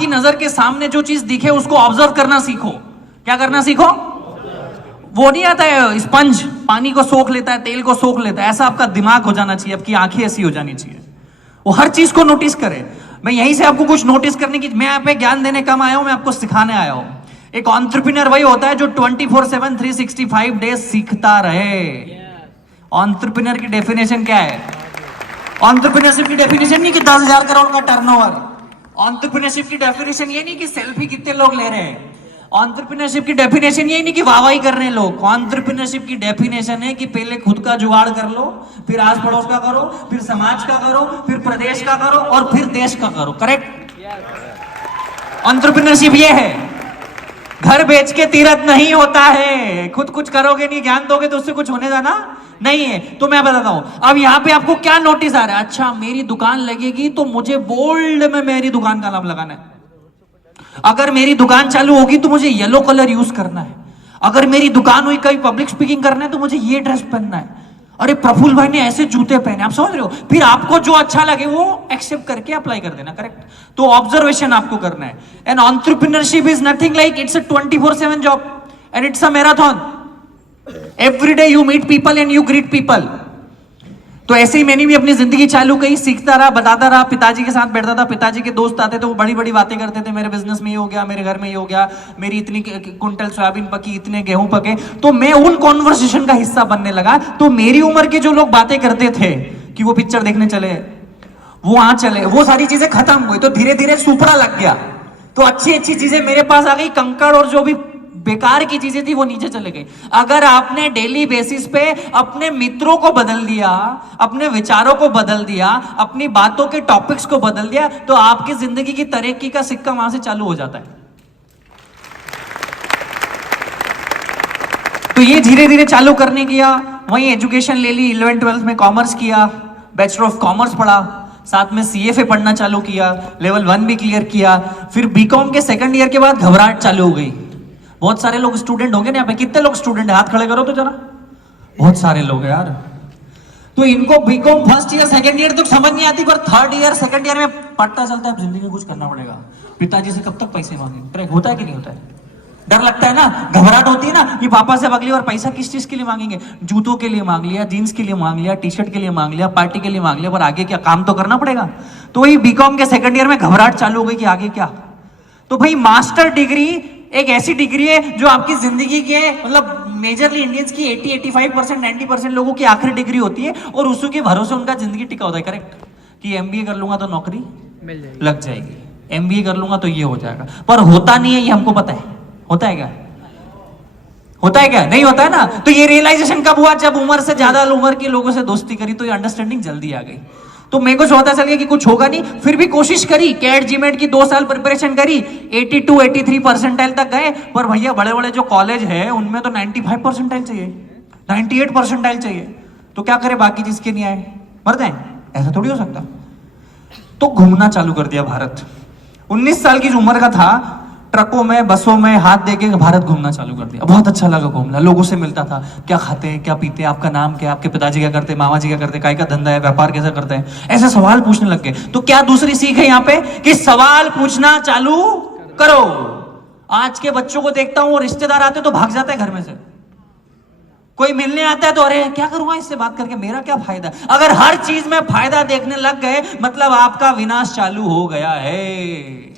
आपकी नजर के सामने जो चीज दिखे उसको ऑब्जर्व करना सीखो। क्या करना सीखो? वो नहीं आता है स्पंज, पानी को सोख लेता है, तेल को सोख लेता है, ऐसा आपका दिमाग हो जाना चाहिए, आपकी आंखें ऐसी हो जानी चाहिए, वो हर चीज को नोटिस करे। मैं यहीं से आपको कुछ नोटिस करने की, मैं यहाँ पे ज्ञान देने कम आया हूं, मैं आपको सिखाने आया हूं। एक एंटरप्रेन्योर वही होता है जो 24/7 365 डेज सीखता रहे। एंटरप्रेन्योर की डेफिनेशन क्या है? एंटरप्रेन्योरशिप की डेफिनेशन नहीं कि 10,000 करोड़ का टर्नओवर। एंटरप्रेन्योरशिप की डेफिनेशन ये नहीं कि सेल्फी कितने लोग ले रहे हैं। एंटरप्रेन्योरशिप की डेफिनेशन ये नहीं कि वाहवाही कर रहे हैं लोग। एंटरप्रेन्योरशिप की डेफिनेशन है कि पहले खुद का जुगाड़ कर लो, फिर आस पड़ोस का करो, फिर समाज का करो, फिर प्रदेश का करो और फिर देश का करो। करेक्ट? एंटरप्रेन्योरशिप ये है। घर बेच के तीरथ नहीं होता है। खुद कुछ करोगे नहीं, ज्ञान दोगे तो उससे कुछ होने जाना नहीं है। तो मैं बताता हूं, अब यहां पे आपको क्या नोटिस आ रहा है? अच्छा, मेरी दुकान लगेगी तो मुझे बोल्ड में मेरी दुकान का नाम लगाना है। अगर मेरी दुकान चालू होगी तो मुझे येलो कलर यूज करना है। अगर मेरी दुकान हुई, कहीं पब्लिक स्पीकिंग करना है तो मुझे ये ड्रेस पहनना है। अरे प्रफुल्ल भाई ने ऐसे जूते पहने, आप समझ रहे हो? फिर आपको जो अच्छा लगे वो एक्सेप्ट करके अप्लाई कर देना। करेक्ट? तो ऑब्जर्वेशन आपको करना है। And entrepreneurship is nothing like, it's a 24/7 job and it's a marathon. Every day you meet people and you greet people. तो ऐसे ही मैंने भी अपनी जिंदगी चालू करी, सीखता रहा, बताता रहा। पिताजी के साथ बैठता था, पिताजी के दोस्त आते थे, वो बड़ी बड़ी बातें करते थे, मेरे बिजनेस में ये हो गया, मेरे घर में ये हो गया, मेरी इतनी कुंटल सोयाबीन पकी, इतने गेहूं पके। तो मैं उन कॉन्वर्सेशन का हिस्सा बनने लगा। तो मेरी उम्र के जो लोग बातें करते थे कि वो पिक्चर देखने चले, वो वहां चले, वो सारी चीजें खत्म हुई। तो धीरे धीरे सुपड़ा लग गया। तो अच्छी अच्छी चीजें मेरे पास आ गई, कंकड़ और जो भी बेकार की चीजें थी वो नीचे चले गई। अगर आपने डेली बेसिस पे अपने मित्रों को बदल दिया, अपने विचारों को बदल दिया, अपनी बातों के टॉपिक्स को बदल दिया, तो आपकी जिंदगी की तरक्की का सिक्का वहां से चालू हो जाता है। तो ये धीरे धीरे चालू करने किया। वहीं एजुकेशन ले ली, 11th-12th में कॉमर्स किया, बैचलर ऑफ कॉमर्स पढ़ा, साथ में सीएफए पढ़ना चालू किया, लेवल 1 भी क्लियर किया। फिर बीकॉम के सेकंड ईयर के बाद घबराहट चालू हो गई। बहुत सारे लोग स्टूडेंट होंगे ना यहाँ पे, कितने लोग स्टूडेंट है? हाथ खड़े करो तो जरा। बहुत सारे लोग हैं यार। तो इनको BCom first year second year तो समझ नहीं आती, पर थर्ड ईयर सेकंड ईयर में पता चलता है जिंदगी में कुछ करना पड़ेगा। पिताजी से कब तक पैसे मांगे? होता है कि नहीं होता है? डर लगता है ना, घबराहट होती है ना कि पापा से अब अगली बार पैसा किस चीज के लिए मांगेंगे? जूतों के लिए मांग लिया, जीन्स के लिए मांग लिया, टी शर्ट के लिए मांग लिया, पार्टी के लिए मांग लिया, पर आगे क्या? काम तो करना पड़ेगा। तो वही बीकॉम के सेकंड ईयर में घबराहट चालू हो गई कि आगे क्या। तो भाई मास्टर डिग्री एक ऐसी डिग्री है जो आपकी जिंदगी के, मतलब मेजरली इंडियंस की 80-85%, 90% लोगों की आखिरी डिग्री होती है और उसी के भरोसे उनका जिंदगी टिका होता है। करेक्ट? कि एमबीए कर लूंगा तो नौकरी मिल जाएगी, लग जाएगी, एमबीए कर लूंगा तो ये हो जाएगा। पर होता नहीं है, ये हमको पता है। होता है क्या? होता है क्या? नहीं होता है ना। तो ये रियलाइजेशन कब हुआ? जब उम्र से ज्यादा उम्र के लोगों से दोस्ती करी तो ये अंडरस्टैंडिंग जल्दी आ गई। तो मेरे को पता चल गया कि कुछ होगा नहीं, फिर भी कोशिश करी। कैट जीमेट की 2 साल प्रिपरेशन करी, 82-83 परसेंटाइल तक गए। पर भैया बड़े बड़े जो कॉलेज है उनमें तो 95 परसेंटाइल चाहिए, 98 परसेंटाइल चाहिए। तो क्या करे, बाकी जिसके नहीं आए मर जाए? ऐसा थोड़ी हो सकता। तो घूमना चालू कर दिया भारत। 19 साल की उम्र का था, ट्रकों में, बसों में हाथ देके भारत घूमना चालू कर दिया। बहुत अच्छा लगा घूमना, लोगों से मिलता था, क्या खाते हैं, क्या पीते हैं, आपका नाम क्या है, आपके पिताजी क्या करते हैं, मामा जी क्या करते हैं, काय का धंधा है, व्यापार कैसे करते हैं, ऐसे सवाल पूछने लग गए। तो क्या दूसरी सीख है यहाँ पे कि सवाल पूछना चालू करो। आज के बच्चों को देखता हूं, रिश्तेदार आते तो भाग जाता है घर में से। कोई मिलने आता है तो अरे क्या करूंगा इससे बात करके, मेरा क्या फायदा। अगर हर चीज में फायदा देखने लग गए मतलब आपका विनाश चालू हो गया है।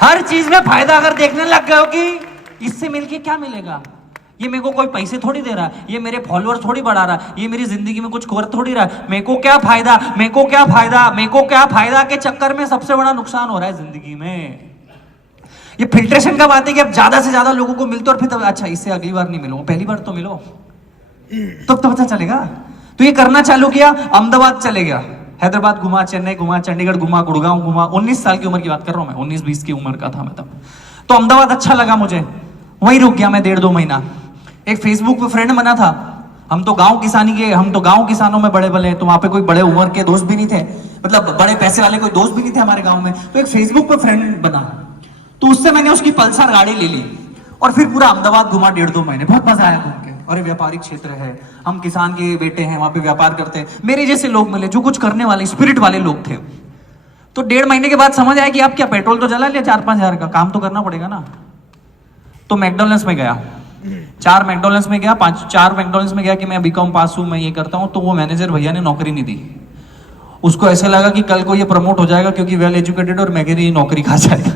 हर चीज में फायदा अगर देखने लग गए हो कि इससे मिलके क्या मिलेगा, ये मेरे को कोई पैसे थोड़ी दे रहा, ये मेरे फॉलोअर थोड़ी बढ़ा रहा, ये मेरी जिंदगी में कुछ कर थोड़ी रहा, मेरे को क्या फायदा, मेरे को क्या फायदा, मेरे को क्या फायदा के चक्कर में सबसे बड़ा नुकसान हो रहा है जिंदगी में। ये फिल्ट्रेशन का बात है कि अब ज्यादा से ज्यादा लोगों को मिलते और फिर तब अच्छा इससे अगली बार नहीं मिलूंगा, पहली बार तो मिलो तब तो पता चलेगा। तो ये करना चालू किया, अहमदाबाद चले गया, हैदराबाद घुमा, चेन्नई घुमा, चंडीगढ़ घुमा, गुड़गांव घुमा। 19 साल की उम्र की बात कर रहा हूं मैं, 19-20 की उम्र का था मैं तब। तो अहमदाबाद अच्छा लगा मुझे, वहीं रुक गया मैं 1.5-2 महीना। एक फेसबुक पे फ्रेंड बना था, हम तो गांव किसानी के, हम तो गांव किसानों में बड़े बड़े, तो वहां पे कोई बड़े उम्र के दोस्त भी नहीं थे, मतलब बड़े पैसे वाले कोई दोस्त भी नहीं थे हमारे गांव में। तो एक फेसबुक पे फ्रेंड बना, तो उससे मैंने उसकी पल्सर गाड़ी ले ली और फिर पूरा अहमदाबाद घुमा 1.5-2 महीने। बहुत मजा आया घूम के। अरे व्यापारिक क्षेत्र है, हम किसान के बेटे हैं, वहां पे व्यापार करते हैं, मेरे जैसे लोग मिले जो कुछ करने वाले स्पिरिट वाले लोग थे। तो 1.5 महीने के बाद समझ आया कि आप क्या पेट्रोल तो जला लिया 4-5 हजार का, काम तो करना पड़ेगा ना। तो मैकडॉनल्ड्स में गया, 4 मैकडॉनल्ड्स में गया, 4 मैकडॉनल्ड्स में गया कि मैं बीकॉम पास हूं, मैं ये करता हूं। तो वो मैनेजर भैया ने नौकरी नहीं दी। उसको ऐसा लगा कि कल को ये प्रमोट हो जाएगा क्योंकि वेल एजुकेटेड और मेरी नौकरी खा जाएगा।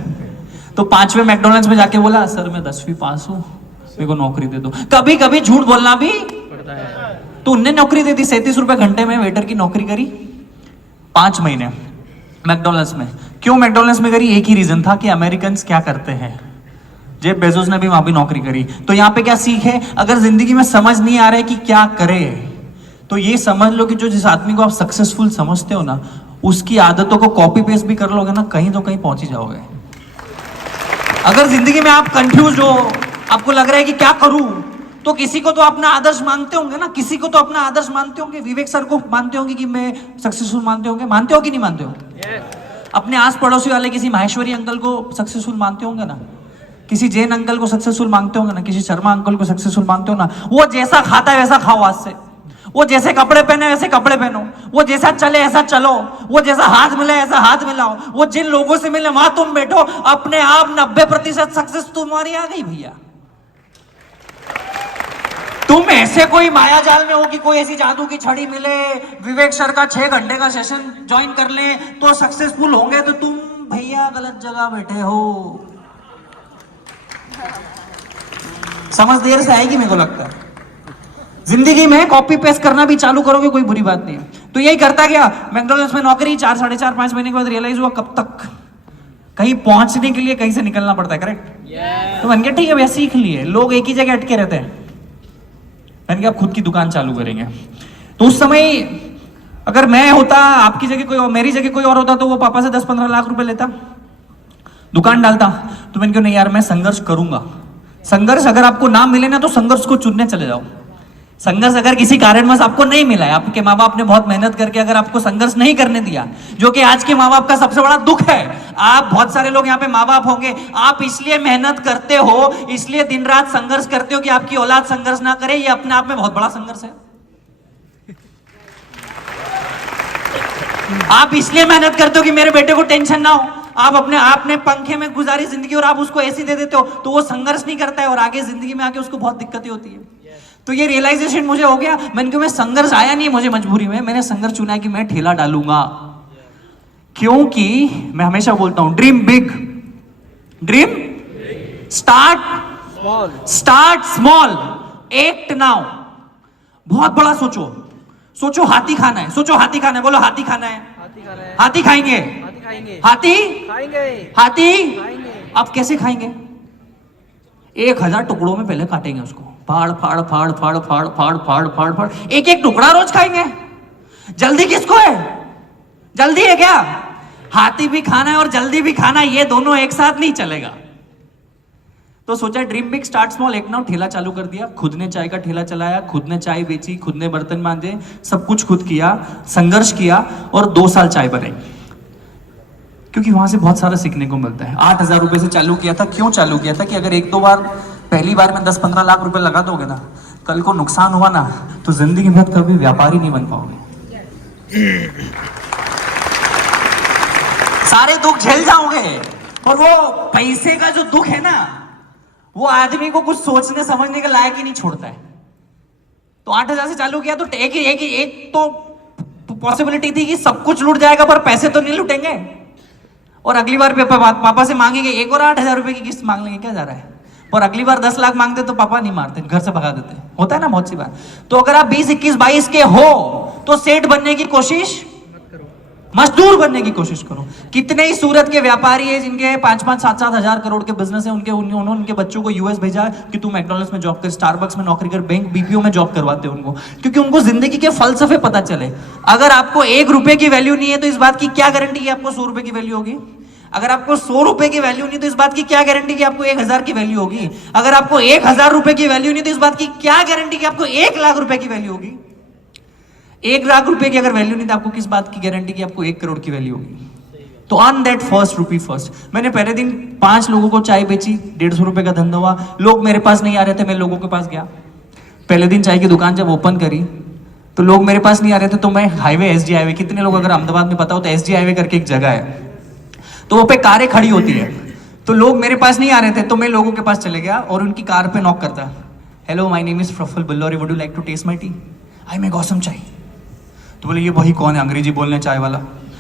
तो 5वें मैकडॉनल्ड्स में जाके बोला, सर मैं 10वीं पास हूं, मेरे को नौकरी दे दो। कभी कभी झूठ बोलना भी पड़ता है। तो उनने नौकरी दे दी, 37 रुपए घंटे में वेटर की नौकरी करी 5 महीने मैकडॉनल्ड्स में। क्यों मैकडॉनल्ड्स में करी? एक ही रीजन था कि अमेरिकन क्या करते हैं। जेफ बेजोस ने भी वहां भी नौकरी करी। तो यहाँ पे क्या सीख है? अगर जिंदगी में समझ नहीं आ रहा है कि क्या करे, तो ये समझ लो कि जो जिस आदमी को आप सक्सेसफुल समझते हो ना, उसकी आदतों को कॉपी पेस्ट भी कर लोगे ना, कहीं तो कहीं पहुंच ही जाओगे। अगर जिंदगी में आप कंफ्यूज हो, आपको लग रहा है कि क्या करूं, तो किसी को तो अपना आदर्श मानते होंगे ना, किसी को तो अपना आदर्श मानते होंगे। विवेक सर को मानते होंगे कि मैं सक्सेसफुल मानते होंगे, मानते हो कि नहीं मानते हो? अपने आस पड़ोसी वाले किसी माहेश्वरी अंकल को सक्सेसफुल मानते होंगे ना, किसी जैन अंकल को सक्सेसफुल मानते होंगे ना, किसी शर्मा अंकल को सक्सेसफुल मानते हो ना। वो जैसा खाता है वैसा खाओ आज से, वो जैसे कपड़े पहने वैसे कपड़े पहनो, वो जैसा चले ऐसा चलो, वो जैसा हाथ मिले ऐसा हाथ मिलाओ, वो जिन लोगों से मिले वहां तुम बैठो। अपने आप 90% सक्सेस तुम्हारी आ गई भैया। तुम ऐसे कोई माया जाल में हो कि कोई ऐसी जादू की छड़ी मिले, विवेक सर का 6 घंटे का सेशन ज्वाइन कर ले तो सक्सेसफुल होंगे, तो तुम भैया गलत जगह बैठे हो। समझ देर से आएगी मेरे को लगता है। जिंदगी में कॉपी पेस्ट करना भी चालू करोगे कोई बुरी बात नहीं है। तो यही करता गया, मैकडॉनल्ड्स में नौकरी 4, 4.5, 5 महीने के बाद रियलाइज हुआ कब तक कहीं पहुंचने के लिए कहीं से निकलना पड़ता है, करेक्ट? तो मैंने कहा ठीक है भैया सीख लिए। लोग एक ही जगह अटके रहते हैं, मैंने कहा आप खुद की दुकान चालू करेंगे। तो उस समय अगर मैं होता, आपकी जगह कोई और, मेरी जगह कोई और होता, तो वो पापा से 10-15 लाख रुपए लेता, दुकान डालता। तो मैंने कहा नहीं यार, मैं संघर्ष करूंगा। संघर्ष अगर आपको ना मिले ना, तो संघर्ष को चुनने चले जाओ। संघर्ष अगर किसी कारणवश आपको नहीं मिला है, आपके माँ बाप ने बहुत मेहनत करके अगर आपको संघर्ष नहीं करने दिया, जो कि आज के माँ बाप का सबसे बड़ा दुख है। आप बहुत सारे लोग यहाँ पे माँ बाप होंगे, आप इसलिए मेहनत करते हो, इसलिए दिन रात संघर्ष करते हो कि आपकी औलाद संघर्ष ना करे। ये अपने आप में बहुत बड़ा संघर्ष है। आप इसलिए मेहनत करते हो कि मेरे बेटे को टेंशन ना हो। आप अपने आपने पंखे में गुजारी जिंदगी और आप उसको ऐसी दे देते हो, तो वो संघर्ष नहीं करता है और आगे जिंदगी में आके उसको बहुत दिक्कतें होती है। तो ये रियलाइजेशन मुझे हो गया। मैंने कहा मैं संघर्ष आया नहीं मुझे मजबूरी में, मैंने संघर्ष चुना है कि मैं ठेला डालूंगा। क्योंकि मैं हमेशा बोलता हूं dream big, dream start small, act now. बहुत बड़ा सोचो, सोचो हाथी खाना है, सोचो हाथी खाना है, बोलो हाथी खाना है, हाथी खाएंगे, हाथी हाथी। आप कैसे खाएंगे? 1000 टुकड़ों में पहले काटेंगे उसको, फाड़ फाड़ फाड़ फाड़ फाड़ फाड़ फाड़ फाड़ फाड़, एक एक टुकड़ा रोज खाएंगे। जल्दी किसको है? जल्दी है क्या? हाथी भी खाना है और जल्दी भी खाना, ये दोनों एक साथ नहीं चलेगा। तो सोचा ड्रीम बिग स्टार्ट स्मॉल, एक ना ठेला चालू कर दिया। खुद ने चाय का ठेला चलाया, खुद ने चाय बेची, खुद ने बर्तन मांजे, सब कुछ खुद किया, संघर्ष किया और 2 साल चाय बनाई। क्योंकि वहां से बहुत सारा सीखने को मिलता है। 8000 रुपए से चालू किया था। क्यों चालू किया था? कि अगर 1-2 बार, पहली बार में 10-15 लाख रुपए लगा दोगे ना, कल को नुकसान हुआ ना, तो जिंदगी में कभी व्यापारी नहीं बन पाओगे। सारे दुख झेल जाओगे। और वो पैसे का जो दुख है ना, वो आदमी को कुछ सोचने समझने के लायक ही नहीं छोड़ता है। तो 8000 से चालू किया, तो एक तो पॉसिबिलिटी थी कि सब कुछ लूट जाएगा पर पैसे तो नहीं लूटेंगे। और अगली बार पापा से मांगेंगे, एक और 8000 रुपए की किस्त मांग लेंगे, क्या जा रहा है। और अगली बार 10 लाख मांगते तो पापा नहीं मारते, घर से भगा देते। होता है ना बहुत सी बार। तो अगर आप 20, 21, 22 के हो, तो सेठ बनने की कोशिश, मजदूर बनने की कोशिश करो। कितने ही सूरत के व्यापारी है जिनके 5-5, 7-7 हजार करोड़ के बिजनेस है, उन्होंने उनके बच्चों को यूएस भेजा कि तू मैकडॉनल्ड्स में जॉब कर, स्टारबक्स में नौकरी कर, बैंक बीपीओ में जॉब करवाते हैं उनको, क्योंकि उनको जिंदगी के फलसफे पता चले। अगर आपको 1 रुपए की वैल्यू नहीं है, तो इस बात की क्या गारंटी कि आपको 100 रुपए की वैल्यू होगी? अगर आपको 100 रुपए की वैल्यू नहीं, तो इस बात की क्या गारंटी कि आपको 1000 की वैल्यू होगी? अगर आपको 1000 रुपए की वैल्यू नहीं, तो इस बात की क्या गारंटी कि आपको 1 लाख रुपए की वैल्यू होगी? 1 लाख रुपए की अगर वैल्यू नहीं, तो आपको किस बात की गारंटी कि आपको 1 करोड़ की वैल्यू होगी? तो earn that first rupee first. मैंने पहले दिन 5 लोगों को चाय बेची, 150 रुपए का धंधा हुआ। लोग मेरे पास नहीं आ रहे थे, मैं लोगों के पास गया। पहले दिन चाय की दुकान जब ओपन करी, तो लोग मेरे पास नहीं आ रहे थे, तो मैं हाईवे, एसजी हाईवे, कितने लोग अगर अहमदाबाद में पता हो तो एसजी हाईवे करके एक जगह है, तो वो पे कारें खड़ी होती है, तो लोग मेरे पास नहीं आ रहे थे, तो मैं लोगों के पास चले गया और उनकी कार पे नॉक करता, hello my name is Praful Billauri, would you like to taste my tea, I make awesome chai. तो बोले ये वही कौन है अंग्रेजी बोलने चाय वाला,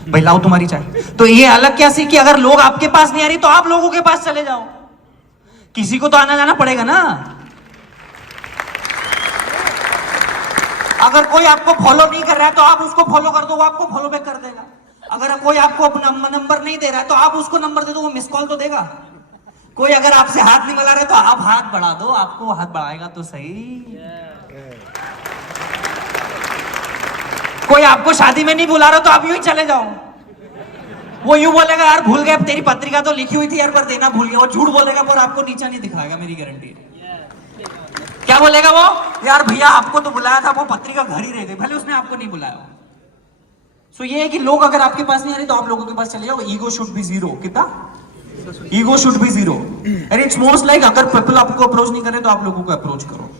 भाई लाओ तुम्हारी चाय। तो ये अलग क्या सी कि अगर लोग आपके पास नहीं आ रही तो आप लोगों के पास चले जाओ, किसी को तो आना जाना पड़ेगा ना। अगर कोई आपको फॉलो नहीं कर रहा है तो आप उसको फॉलो कर दो, वो आपको फॉलो बैक कर देगा। अगर कोई आपको अपना नंबर नहीं दे रहा है तो आप उसको नंबर दे दो, वो मिस कॉल तो देगा। कोई अगर आपसे हाथ नहीं मिला रहा है तो आप हाथ बढ़ा दो, आपको हाथ बढ़ाएगा तो सही। कोई आपको शादी में नहीं बुला रहा तो आप यूं ही चले जाओ, वो यूं बोलेगा यार भूल गए, तेरी पत्रिका तो लिखी हुई थी यार पर देना भूल गया, वो झूठ बोलेगा पर आपको नीचा नहीं दिखाएगा, मेरी गारंटी है। क्या बोलेगा वो, यार भैया आपको तो बुलाया था, वो पत्रिका घर ही रह गई, भले उसने आपको नहीं बुलाया। सो ये है कि लोग अगर आपके पास नहीं आ रहे तो आप लोगों के पास चले जाओ, ईगो शुड बी जीरो। कितना ego should be zero, and it's most like अगर पीपल आपको अप्रोच नहीं करे तो आप लोगों को अप्रोच करो।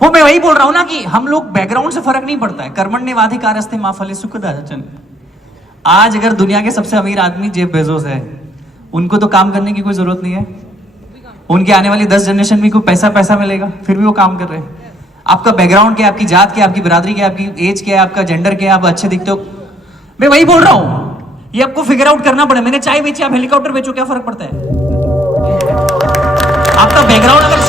वो मैं वही बोल रहा हूं ना कि हम लोग बैकग्राउंड से फर्क नहीं पड़ता है, कर्मण्येवाधिकारस्ते मा फले सुखदाचन। आज अगर दुनिया के सबसे अमीर आदमी जेफ बेजोस है, उनको तो काम करने की कोई जरूरत नहीं है, उनके आने वाली 10 जनरेशन में कोई पैसा मिलेगा, फिर भी वो काम कर रहे हैं। आपका बैकग्राउंड क्या है, आपकी जात क्या है, आपकी बिरादरी क्या है, आपकी एज क्या है, आपका जेंडर क्या है, आप अच्छे दिखते हो, मैं वही बोल रहा हूं, ये आपको फिगर आउट करना पड़े। मैंने चाय बेची, आप हेलीकॉप्टर बेचो, क्या फर्क पड़ता है। आपका बैकग्राउंड अगर